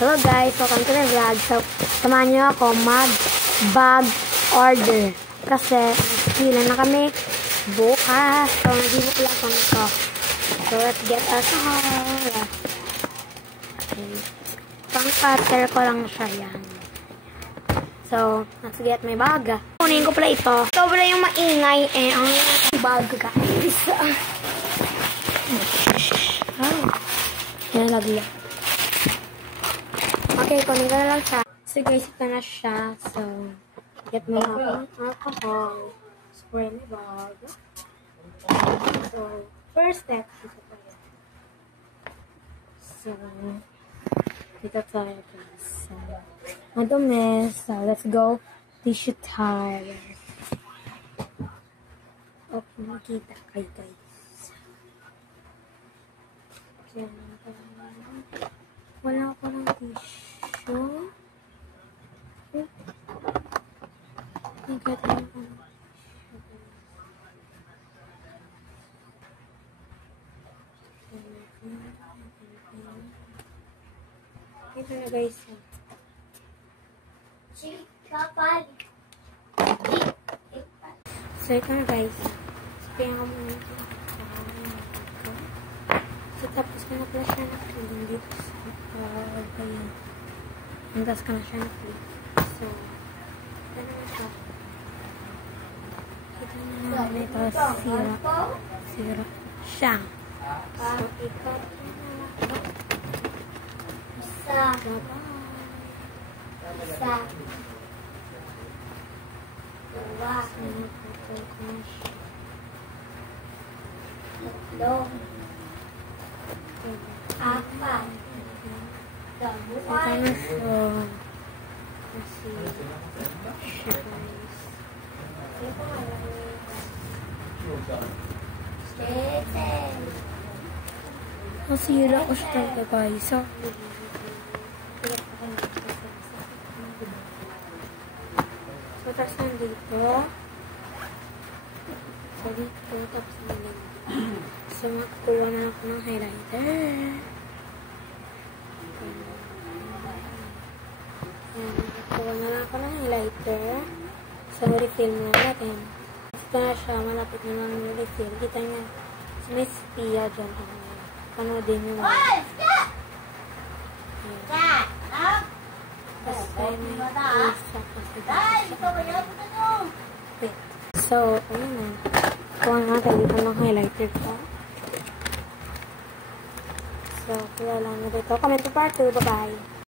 Hello guys, welcome to my vlog. So, samahan nyo ako mag-bag order. Kasi, pila na kami bukas. So, nag-book lang kami ito. So, let's get us home. Okay. Pang-cutter ko lang siya yan. So, let's get my bag. Kunin ko pala ito. Ito pala yung maingay ang bag guys. Oh. Yan, lagla. Okay, kunin ko na lang siya. So guys, ito na siya. So, get mo na ako ng alcohol. Spray my bag. So, first step. So, dito tayo guys. So, madumi. So, let's go. Tissue tire. Okay, makita kayo guys. Okay, wala ko ng tissue. Nagkataon ko ng tissue. Ito na guys. So ito na guys. Kaya nga muna ito. So tapos ko na pala siya na-clean dito sa bayan. Tapos ko na siya na-clean. So, ito na siya. Ito na namin ito. Sira siya. So, ito na. Isa. Dua. Tatlo. Apat. Ito na siya. Kasi, nasira ko siya talaga guys. So, tapos nandito. So, dito. Tapos nandito. So, makukuha na ako ng highlighter. Makukuha na lang ako ng highlighter. So, refill na natin. Ito na siya. Malapit na lang refill. Kita niya. So, may spia dyan. Panoodin nyo mo. So, ayun na. Kuha nga tayo dito ng highlighter ko. So, kaya lang na dito. Comment to part 2. Bye-bye.